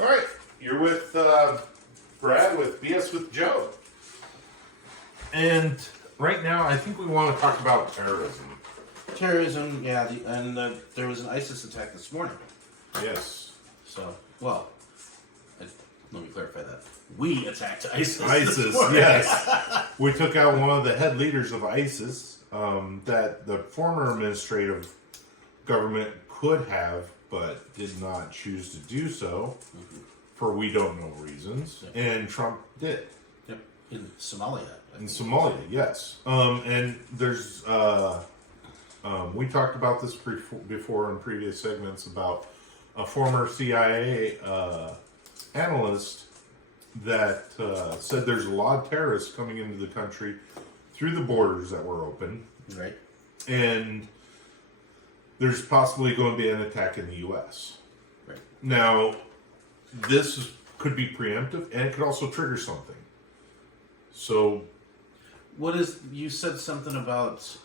All right, you're with Brad with BS with Joe. And right now, I think we want to talk about terrorism. Terrorism, yeah, there was an ISIS attack this morning. Yes. So, well, let me clarify that. We attacked ISIS. ISIS, yes. We took out one of the head leaders of ISIS that the former administrative government could have, but did not choose to do so for we don't know reasons. Yep. And Trump did. Yep. In Somalia. In Somalia, yes. And there's, we talked about this before in previous segments about a former CIA analyst that said there's a lot of terrorists coming into the country through the borders that were open. Right. And there's possibly going to be an attack in the U.S. Right. Now, this could be preemptive, and it could also trigger something. So, you said something about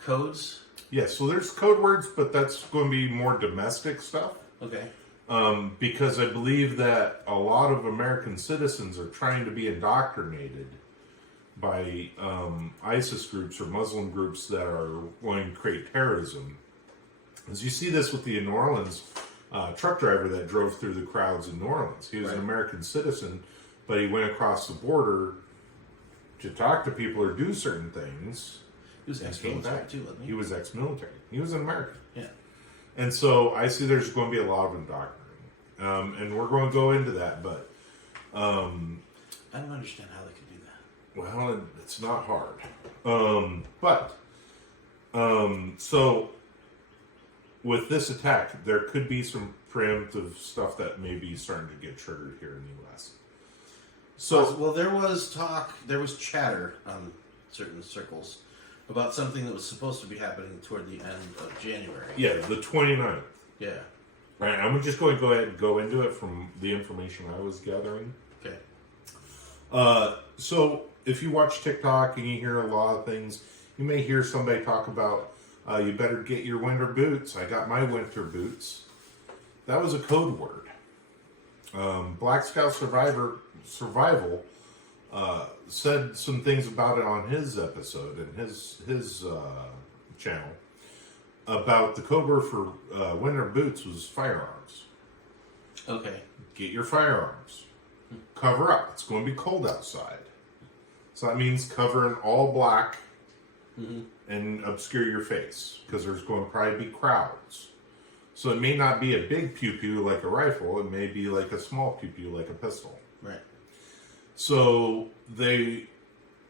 codes? Yes, so there's code words, but that's going to be more domestic stuff. Okay. Because I believe that a lot of American citizens are trying to be indoctrinated by ISIS groups or Muslim groups that are going to create terrorism. As you see this with the New Orleans truck driver that drove through the crowds in New Orleans. He was an American citizen, but he went across the border to talk to people or do certain things. He was ex-military too, wasn't he? He was ex-military. He was an American. Yeah. And so I see there's going to be a lot of indoctrinating. And we're going to go into that, but... I don't understand how they could do that. Well, it's not hard. So with this attack, there could be some preemptive stuff that may be starting to get triggered here in the U.S. So, well, there was chatter on certain circles about something that was supposed to be happening toward the end of January. Yeah, the 29th. Yeah. Right, I'm just going to go ahead and go into it from the information I was gathering. Okay. So, if you watch TikTok and you hear a lot of things, you may hear somebody talk about, you better get your winter boots. I got my winter boots. That was a code word. Black Scout Survival said some things about it on his episode and his channel about the code word for winter boots was firearms. Okay. Get your firearms. Cover up. It's going to be cold outside. So that means cover in all black and obscure your face because there's going to probably be crowds. So it may not be a big pew-pew like a rifle. It may be like a small pew-pew like a pistol. Right. So they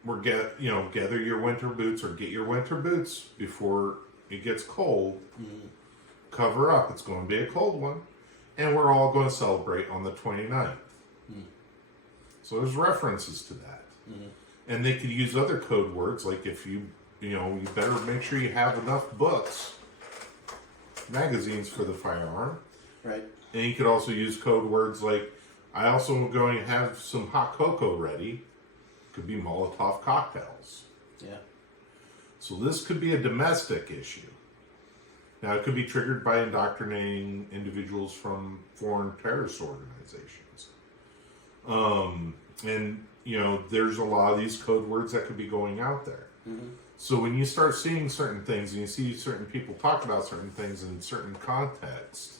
were gather your winter boots or get your winter boots before it gets cold. Cover up. It's going to be a cold one. And we're all going to celebrate on the 29th. So there's references to that. And they could use other code words like if you better make sure you have enough books, magazines for the firearm. Right. And you could also use code words like, I also am going to have some hot cocoa ready. Could be Molotov cocktails. Yeah. So this could be a domestic issue. Now, it could be triggered by indoctrinating individuals from foreign terrorist organizations. And, there's a lot of these code words that could be going out there. So when you start seeing certain things and you see certain people talk about certain things in certain contexts,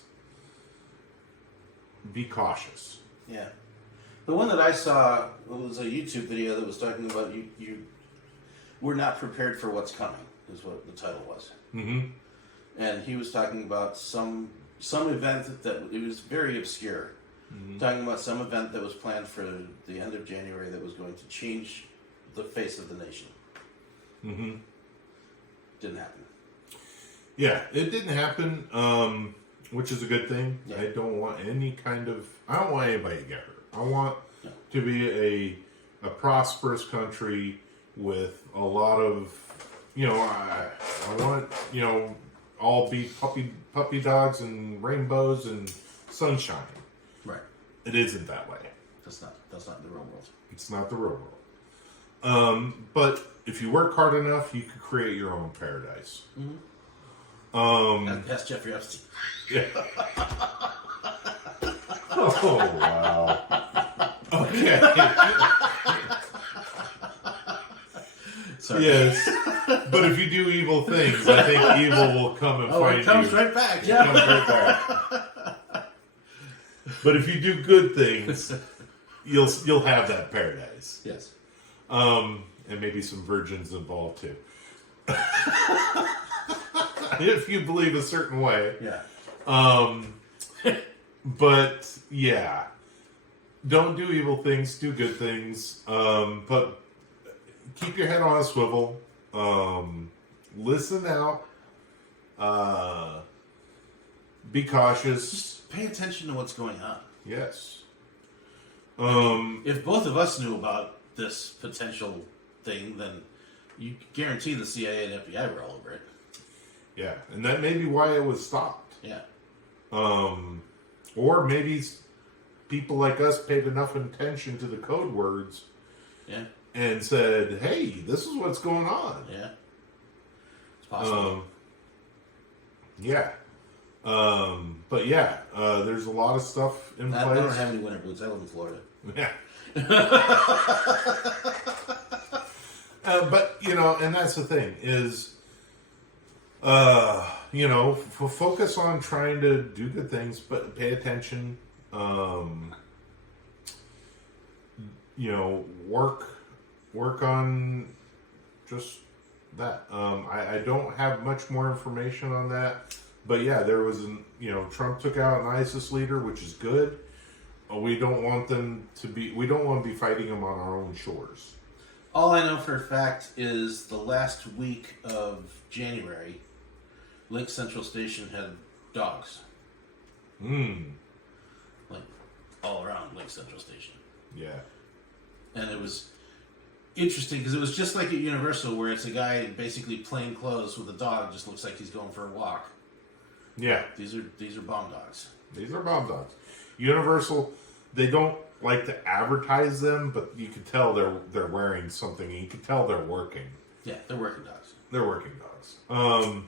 be cautious. Yeah. The one that I saw was a YouTube video that was talking about we're not prepared for what's coming, is what the title was. And he was talking about some event that it was very obscure. Talking about some event that was planned for the end of January that was going to change the face of the nation. Didn't happen. Yeah, it didn't happen, which is a good thing. Yeah. I don't want anybody to get hurt. I want to be a prosperous country with a lot of, I want, all be puppy dogs and rainbows and sunshine. Right. It isn't that way. That's not the real world. It's not the real world. But if you work hard enough, you could create your own paradise. That's Jeffrey Epstein. Yeah. Oh, wow. Okay. Sorry. Yes. But if you do evil things, I think evil will come and find you. It comes right back. It comes right back. But if you do good things, you'll have that paradise. Yes. And maybe some virgins involved too. If you believe a certain way. Yeah. But yeah, don't do evil things, do good things. But keep your head on a swivel. Listen out. Be cautious. Just pay attention to what's going on. Yes. If both of us knew about this potential thing, then you guarantee the CIA and FBI were all over it. Yeah, and that may be why it was stopped. Yeah. Or maybe people like us paid enough attention to the code words. Yeah. And said, "Hey, this is what's going on." Yeah. It's possible. Yeah. But yeah, there's a lot of stuff in place. I don't have any winter boots. I live in Florida. Yeah. But, and that's the thing is, focus on trying to do good things, but pay attention. Work on just that. I don't have much more information on that, but yeah, there was Trump took out an ISIS leader, which is good. We don't want to be fighting them on our own shores. All I know for a fact is the last week of January, Link Central Station had dogs. Like, all around Link Central Station. Yeah. And it was interesting because it was just like at Universal where it's a guy in basically plain clothes with a dog, just looks like he's going for a walk. Yeah. These are bomb dogs. These are bomb dogs. Universal, they don't like to advertise them, but you can tell they're wearing something. And you can tell they're working. Yeah, they're working dogs. They're working dogs. And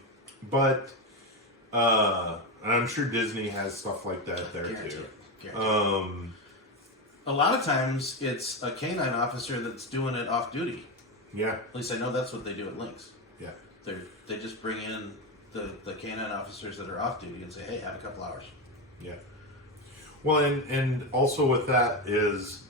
I'm sure Disney has stuff like that there too. A lot of times it's a canine officer that's doing it off duty. Yeah. At least I know that's what they do at Lynx. Yeah. They just bring in the canine officers that are off duty and say, hey, have a couple hours. Yeah. Well, and also with that is,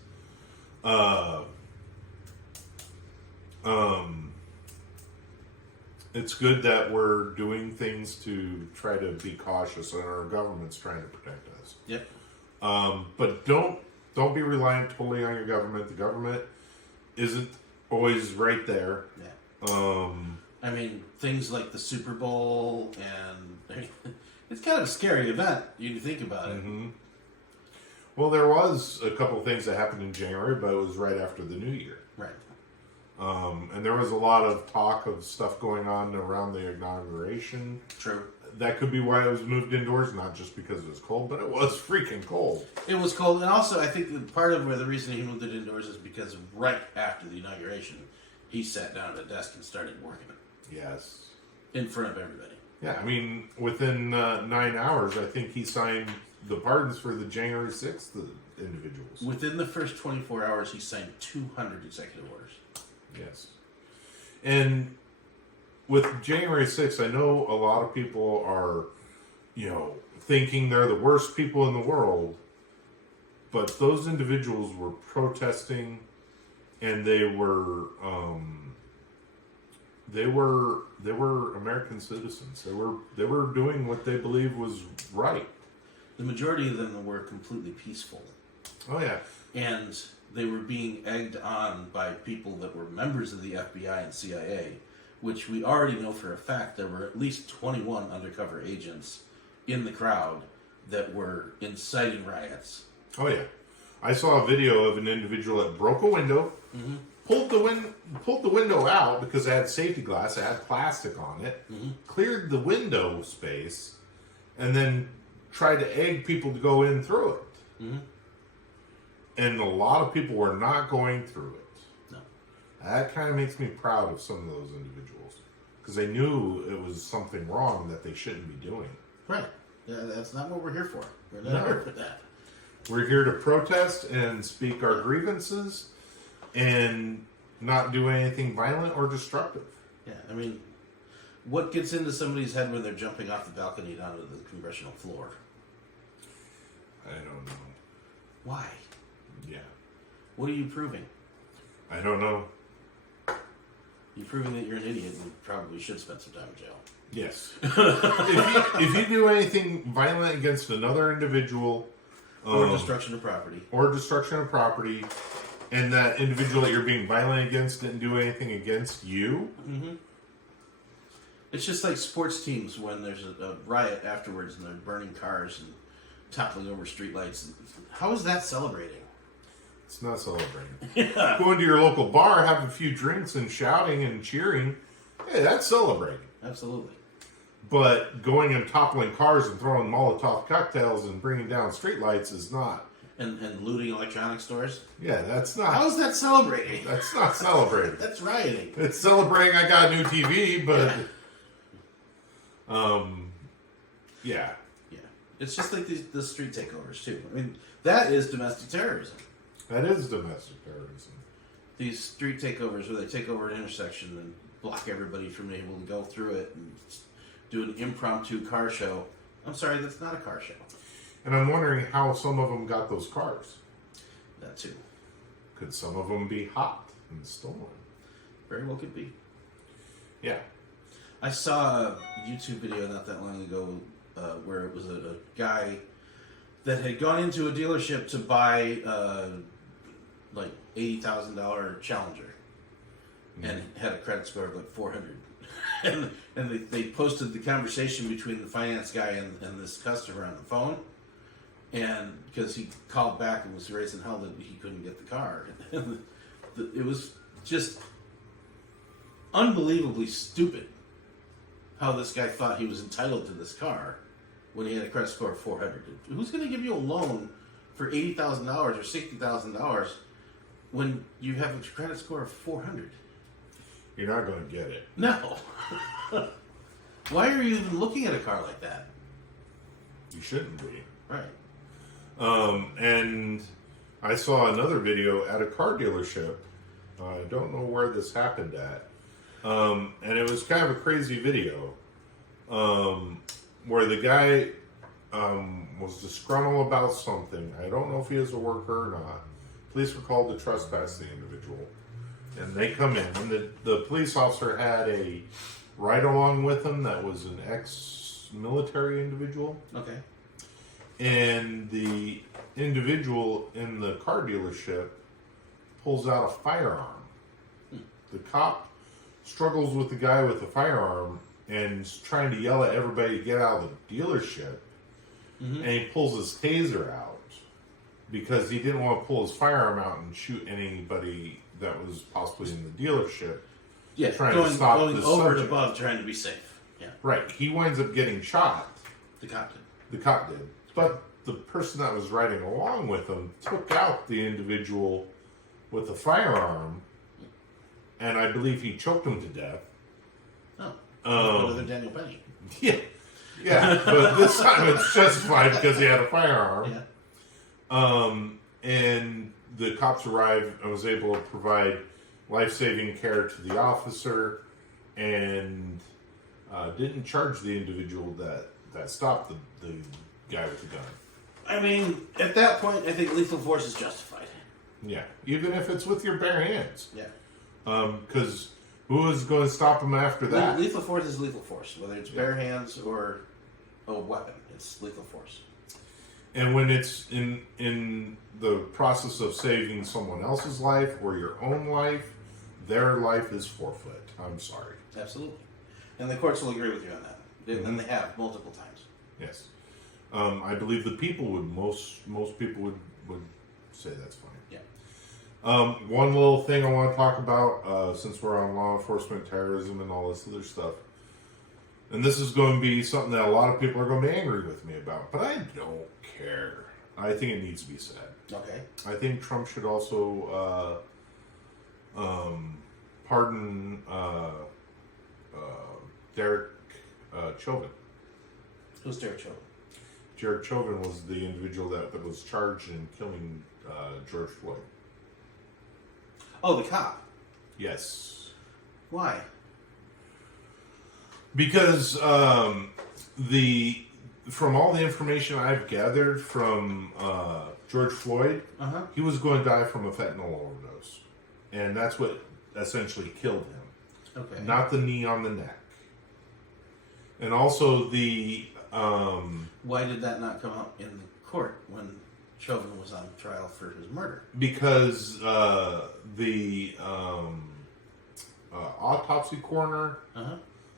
it's good that we're doing things to try to be cautious, and our government's trying to protect us. Yep. But don't be reliant totally on your government. The government isn't always right there. Yeah. I mean, things like the Super Bowl, and it's kind of a scary event. You think about it. Mm-hmm. Well, there was a couple of things that happened in January, but it was right after the New Year. Right. And there was a lot of talk of stuff going on around the inauguration. True. That could be why it was moved indoors, not just because it was cold, but it was freaking cold. It was cold, and also I think that part of the reason he moved it indoors is because right after the inauguration, he sat down at a desk and started working it. Yes. In front of everybody. Yeah, I mean, within 9 hours, I think he signed the pardons for the January 6th individuals. Within the first 24 hours, he signed 200 executive orders. Yes. And with January 6th, I know a lot of people are, thinking they're the worst people in the world, but those individuals were protesting, and they were American citizens. They were doing what they believed was right. The majority of them were completely peaceful. Oh yeah. And they were being egged on by people that were members of the FBI and CIA, which we already know for a fact there were at least 21 undercover agents in the crowd that were inciting riots. Oh yeah. I saw a video of an individual that broke a window, Mm-hmm. pulled the window out because it had safety glass, it had plastic on it, Mm-hmm. cleared the window space, and then tried to egg people to go in through it. Mm-hmm. And a lot of people were not going through it. No. That kind of makes me proud of some of those individuals because they knew it was something wrong that they shouldn't be doing. Right. Yeah, that's not what we're here for. We're not No. here for that. We're here to protest and speak our grievances and not do anything violent or destructive. Yeah, I mean, what gets into somebody's head when they're jumping off the balcony down to the congressional floor? I don't know. Why? Yeah. What are you proving? I don't know. You're proving that you're an idiot and probably should spend some time in jail. Yes. if you do anything violent against another individual... Or destruction of property. Or destruction of property, and that individual that you're being violent against didn't do anything against you... Mm-hmm. It's just like sports teams when there's a riot afterwards and they're burning cars and toppling over streetlights. How is that celebrating? It's not celebrating. Yeah. Going to your local bar, have a few drinks and shouting and cheering, hey, that's celebrating. Absolutely. But going and toppling cars and throwing Molotov cocktails and bringing down streetlights is not. And looting electronic stores? Yeah, that's not. How is that celebrating? That's not celebrating. That's rioting. It's celebrating I got a new TV, but... Yeah. Yeah. It's just like the street takeovers, too. I mean, that is domestic terrorism. That is domestic terrorism. These street takeovers where they take over an intersection and block everybody from being able to go through it and do an impromptu car show. I'm sorry, that's not a car show. And I'm wondering how some of them got those cars. That, too. Could some of them be hot and stolen? Very well could be. Yeah. I saw a YouTube video not that long ago where it was a guy that had gone into a dealership to buy like $80,000 Challenger and had a credit score of like 400. and they posted the conversation between the finance guy and this customer on the phone, and because he called back and was raising hell that he couldn't get the car. It was just unbelievably stupid how this guy thought he was entitled to this car when he had a credit score of 400. Who's going to give you a loan for $80,000 or $60,000 when you have a credit score of 400? You're not going to get it. No. Why are you even looking at a car like that? You shouldn't be. Right. And I saw another video at a car dealership. I don't know where this happened at. And it was kind of a crazy video. Where the guy was disgruntled about something. I don't know if he is a worker or not. Police were called to trespass the individual. And they come in. And the police officer had a ride-along with him that was an ex-military individual. Okay. And the individual in the car dealership pulls out a firearm. The cop struggles with the guy with the firearm and is trying to yell at everybody to get out of the dealership. Mm-hmm. And he pulls his taser out because he didn't want to pull his firearm out and shoot anybody that was possibly in the dealership. Yeah, trying to stop going the over subject. and above, trying to be safe. Yeah. Right. He winds up getting shot. The cop did. The cop did. But the person that was riding along with him took out the individual with the firearm, and I believe he choked him to death. Oh. Other than Daniel Penny. Yeah. Yeah. But this time it's justified because he had a firearm. Yeah. And the cops arrived and was able to provide life-saving care to the officer and didn't charge the individual that stopped the guy with the gun. I mean, at that point, I think lethal force is justified. Yeah, even if it's with your bare hands. Yeah. Because who is going to stop him after that? Lethal force is lethal force, whether it's bare hands or a weapon. It's lethal force. And when it's in the process of saving someone else's life or your own life, their life is forfeit. I'm sorry. Absolutely. And the courts will agree with you on that. And they have multiple times. Yes. I believe the people would, most people would say that's fine. Yeah. One little thing I want to talk about, since we're on law enforcement, terrorism, and all this other stuff, and this is going to be something that a lot of people are going to be angry with me about, but I don't care. I think it needs to be said. Okay. I think Trump should also pardon Derek Chauvin. Who's Derek Chauvin? Jared Chauvin was the individual that was charged in killing George Floyd. Oh, the cop. Yes. Why? Because from all the information I've gathered from George Floyd, he was going to die from a fentanyl overdose, and that's what essentially killed him. Okay. Not the knee on the neck, and also the. Why did that not come out in court when Chauvin was on trial for his murder? Because the autopsy coroner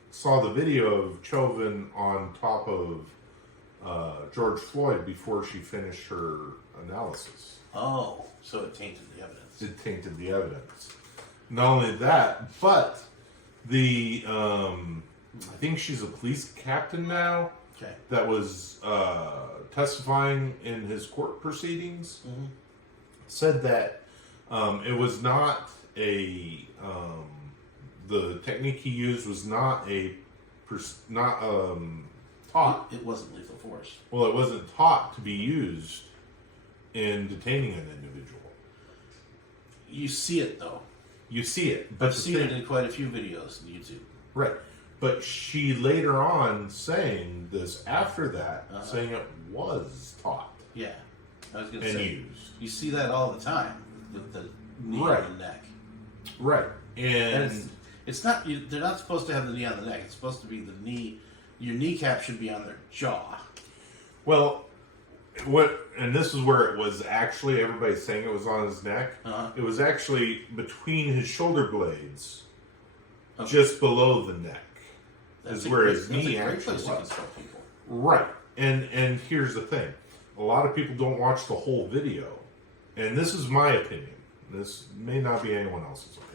saw the video of Chauvin on top of George Floyd before she finished her analysis. Oh, so it tainted the evidence. It tainted the evidence. Not only that, but the I think she's a police captain now. Okay. That was testifying in his court proceedings. Said that it was not a the technique he used was not taught. It wasn't lethal force. Well, it wasn't taught to be used in detaining an individual. You see it though. You see it, but I've seen it in quite a few videos on YouTube. Right. But she later on saying this after that, saying it was taught. Yeah. I was going to and say. used. You see that all the time with the knee Right. on the neck. Right. And it's not, they're not supposed to have the knee on the neck. It's supposed to be the knee, your kneecap should be on their jaw. well, and this is where it was actually, everybody's saying it was on his neck. It was actually between his shoulder blades, just below the neck. That's is where his knee that's a great actually place to was. control people. Right. And here's the thing. A lot of people don't watch the whole video. And this is my opinion. This may not be anyone else's opinion.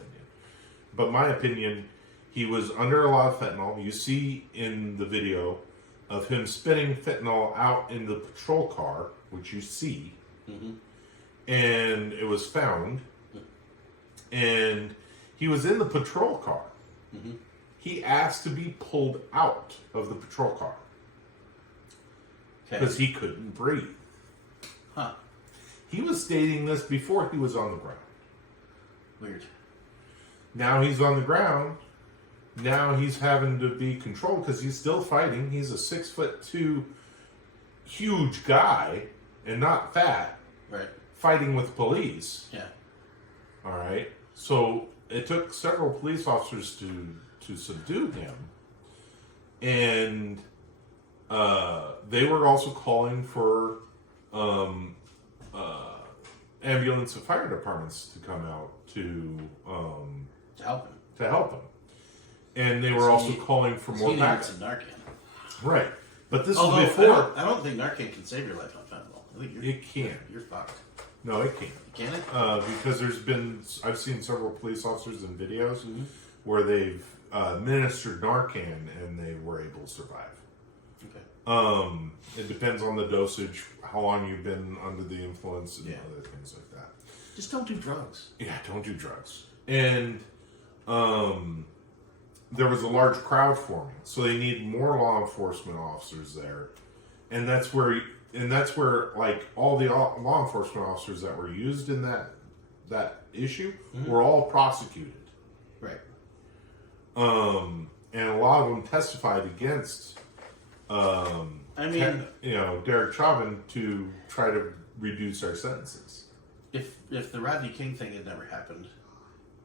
But my opinion, he was under a lot of fentanyl. You see in the video of him spitting fentanyl out in the patrol car, which you see. And it was found. And he was in the patrol car. He asked to be pulled out of the patrol car because he couldn't breathe. He was stating this before he was on the ground. Weird. Now he's on the ground. Now he's having to be controlled because he's still fighting. He's a 6'2" huge guy and not fat. Right. Fighting with police. Yeah. All right. So it took several police officers to subdue him, and they were also calling for ambulance and fire departments to come out to help him, and they were also calling for more backup. Some Narcan. Right, but this Although, is before. I don't think Narcan can save your life on fentanyl. I think It can't. You're fucked. No, it can't. Can it? Because I've seen several police officers in videos where they've administered Narcan and they were able to survive. Okay. It depends on the dosage, how long you've been under the influence, and other things like that. Just don't do drugs. Yeah, don't do drugs. And there was a large crowd forming, so they need more law enforcement officers there, and that's where like all the law enforcement officers that were used in that issue were all prosecuted. Right. And a lot of them testified against Derek Chauvin to try to reduce our sentences. If the Rodney King thing had never happened,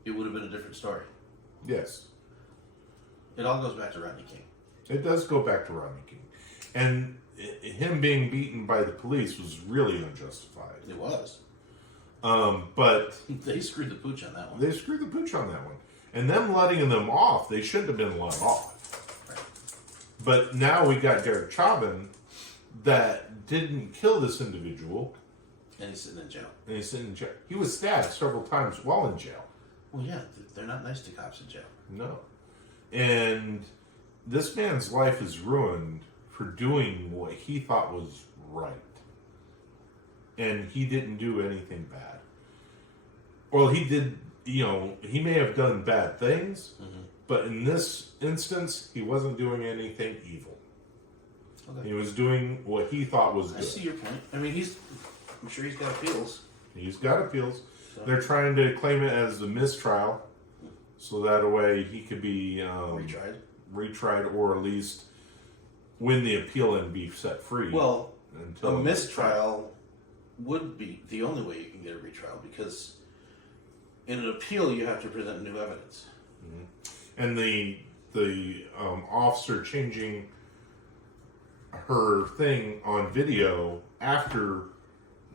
it would have been a different story. Yes. It all goes back to Rodney King. It does go back to Rodney King. And him being beaten by the police was really unjustified. It was. But they screwed the pooch on that one. They screwed the pooch on that one. And them letting them off, they shouldn't have been let off. Right. But now we got Derek Chauvin that didn't kill this individual. And he's sitting in jail. He was stabbed several times while in jail. Well, yeah, they're not nice to cops in jail. No. And this man's life is ruined for doing what he thought was right. And he didn't do anything bad. Well, he did, he may have done bad things, but in this instance, he wasn't doing anything evil. Okay. He was doing what he thought was good. I see your point. I mean, I'm sure he's got appeals. He's got appeals. So. They're trying to claim it as a mistrial, so that way he could be retried, or at least win the appeal and be set free. Well, a mistrial would be the only way you can get a retrial, because in an appeal you have to present new evidence. Mm-hmm. And the officer changing her thing on video after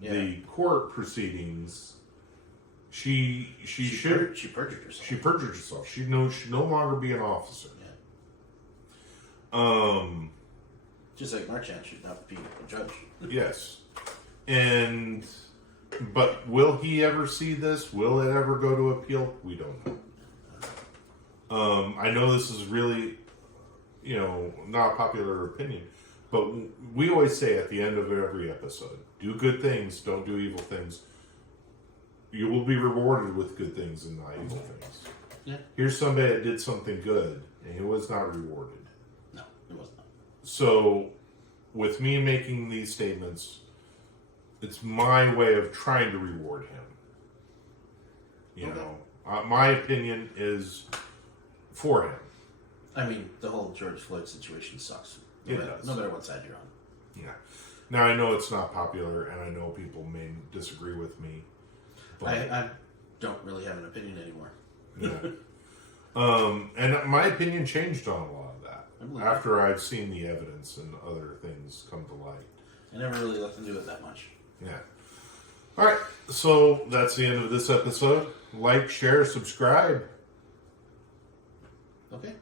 the court proceedings, she perjured herself. She perjured herself. She should no longer be an officer. Yeah. Just like Marchand should not be a judge. Yes. But will he ever see this? Will it ever go to appeal? We don't know. I know this is really, not a popular opinion, but we always say at the end of every episode, do good things, don't do evil things. You will be rewarded with good things and not evil things. Yeah. Here's somebody that did something good, and he was not rewarded. No, it was not. So, with me making these statements, it's my way of trying to reward him. My opinion is for him. I mean, the whole George Floyd situation sucks. No matter what side you're on. Yeah. Now, I know it's not popular, and I know people may disagree with me. But I don't really have an opinion anymore. Yeah. And my opinion changed on a lot of that after I've seen the evidence and other things come to light. I never really looked into it that much. Yeah. All right. So that's the end of this episode. Like, share, subscribe. Okay.